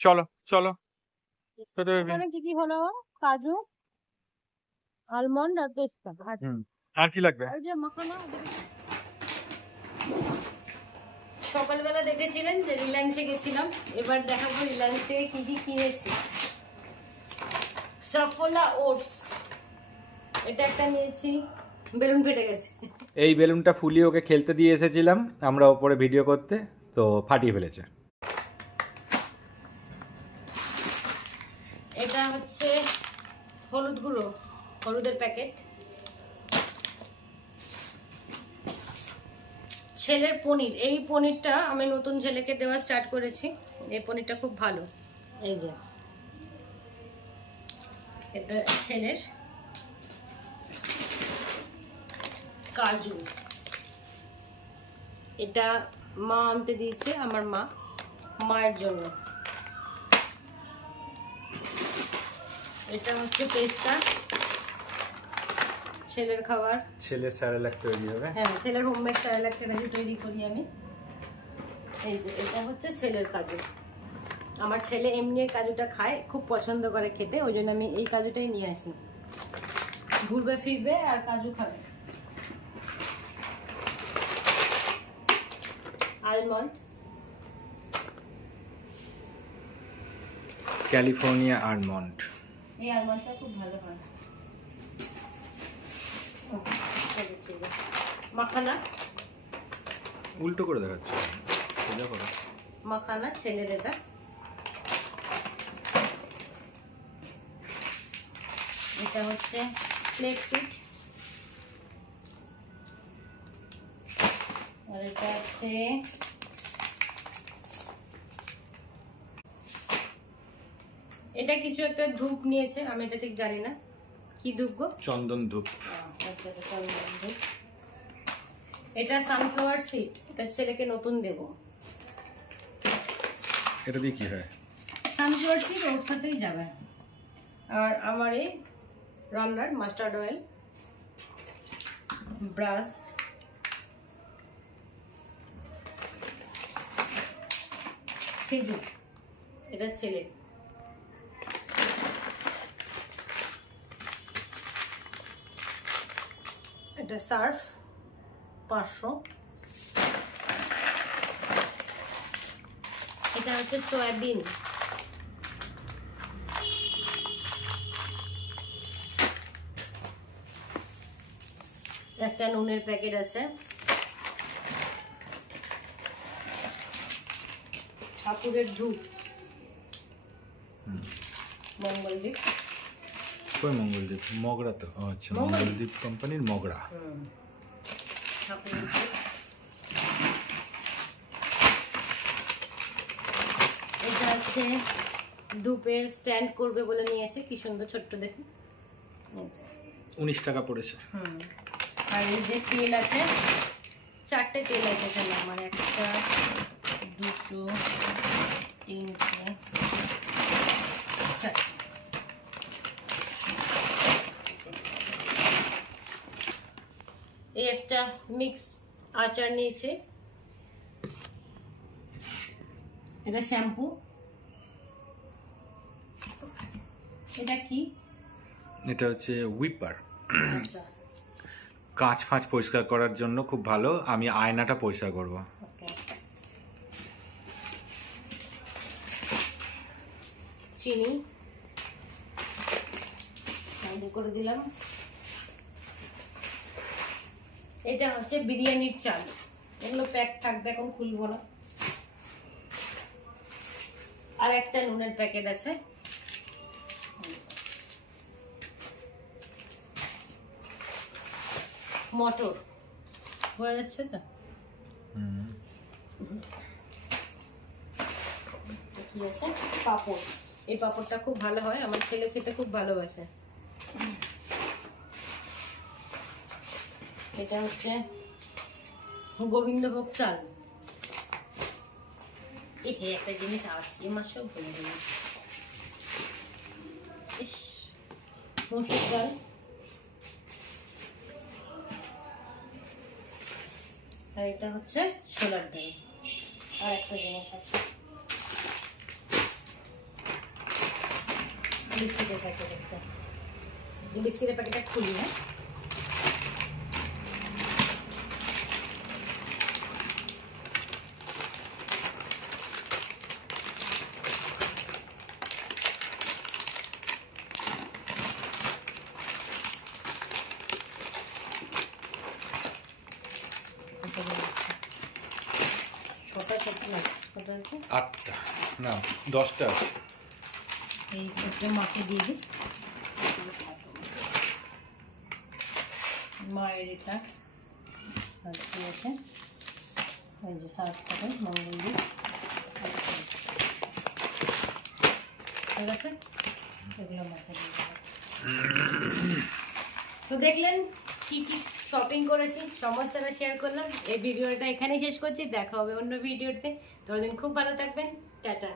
চলো চলো। এখানে কি কি হলো? কাজু, আলমন্ড আর পেস্তা। আচ্ছা, আর কি লাগবে? ওই যে মাখানা। সকালবেলা দেখেছিলেন যে রিলায়েন্সে গেছিলাম, এবার দেখাবো রিলায়েন্স থেকে কি কি কিনেছি। সফলা ওটস, এটা একটা নিয়েছি। বেলুন ফেটে গেছে। এই বেলুনটা ফুলিয়ে ওকে খেলতে দিয়ে এসেছিলাম আমরা ওপরে ভিডিও করতে, তো ফাটিয়ে ফেলেছে। এটা হচ্ছে হলুদ গুঁড়ো, হলুদের প্যাকেট। ছেলের পনির, এই পনিরটা আমি নতুন ছেলেকে দেওয়া স্টার্ট করেছি। এই পনিরটা খুব ভালো। এই যে এটা ছেলের। কাজু, এটা মা আনতে দিয়েছে, আমার মা, মায়ের জন্য। এটা হচ্ছে পেস্তা, ছেলের খাবার। ছেলের স্যারেলাক তৈরি হবে। হ্যাঁ, ছেলের হোমমেড স্যারেলাক তৈরি করি আমি। এই যে এটা হচ্ছে ছেলের কাজু। আমার ছেলে এমনি কাজুটা খায়, খুব পছন্দ করে খেতে, ওই জন্য আমি এই কাজুটাই নিয়ে আসি। ঘুরবে ফিরবে আর কাজু খাবে। Almond, California almond. এই আলমন্ডটা খুব ভালো হয়। মাখানা, উল্টো করে দেখাচ্ছে, মাখানা ছেলের। এটা এটা হচ্ছে ফ্লেক্সিড, আর এটা আছে এটা কিছু একটা ধূপ নিয়েছে, আমি এটা ঠিক জানি না কি ধূপ গো। চন্দন ধূপ। আচ্ছা, চন্দন ধূপ। এটা সানফ্লাওয়ার সিড, এটা ছেলেকে নতুন দেব। এটা দিয়ে কি হয়? সানফ্লাওয়ার সিড ওর সাথেই যাবে। আর আমার এই রান্নার মাস্টার্ড অয়েল, ব্রাশ, খেজুর, এটা ছেলে। এটা সার্ফ 500। এটা হচ্ছে সয়াবিন। একটা নুনের প্যাকেট আছে। ঠাকুরের ধূপ, মঙ্গলদ্বীপ। কই মঙ্গলদ্বীপ? মগরা তো। আচ্ছা, মঙ্গলদ্বীপ কোম্পানির মগরা। ঠাকুরের ধূপ। এটা আছে ধূপের স্ট্যান্ড করবে বলে নিয়েছে, কি সুন্দর ছোট্ট দেখুন, 19 টাকা পড়েছে। আর এই যে তেল আছে, 4টে তেল আছে এখানে আমার। 1, 2, 3, 4। এই একটা মিক্স আচার নিয়েছে। এটা শ্যাম্পু। এটা কি? এটা হচ্ছে উইপার, কাঁচ ফাঁচ পরিষ্কার করার জন্য খুব ভালো। আমি আয়নাটা পরিষ্কার করব। চিনি করে দিলাম। এটা হচ্ছে বিরিয়ানির চাল, এগুলো প্যাক থাকবে, এখন খুলবো না। আর একটা নুনের প্যাকেট আছে। মটর বোঝা যাচ্ছে তো? কি আছে? পাঁপড়। এই পাঁপড়টা খুব ভালো হয়, আমার ছেলে খেতে খুব ভালোবাসে। এটা হচ্ছে গোবিন্দভোগ চাল। একটা জিনিস আসছে মাসেও বলে দিল, মসুর ডাল, আর এটা হচ্ছে ছোলার ডাল। আর একটা জিনিস আছে, বিস্কিটের প্যাকেট একটা, বিস্কিটের প্যাকেটটা খুলি না। ছটা ছোট না, কত আছে? 8টা না 10টা আছে। এই একটা মাকে দিয়ে দিই, মায়ের এটা আর কি আছে, এই যে 7 টাকা মঙ্গল দিই, ঠিক আছে, এগুলো মাকে দিয়ে দিই। তো দেখলেন কি কি শপিং করেছি, সমস্তটা শেয়ার করলাম। এই ভিডিওটা এখানেই শেষ করছি, দেখা হবে অন্য ভিডিওতে। ততদিন খুব ভালো থাকবেন, টাটা।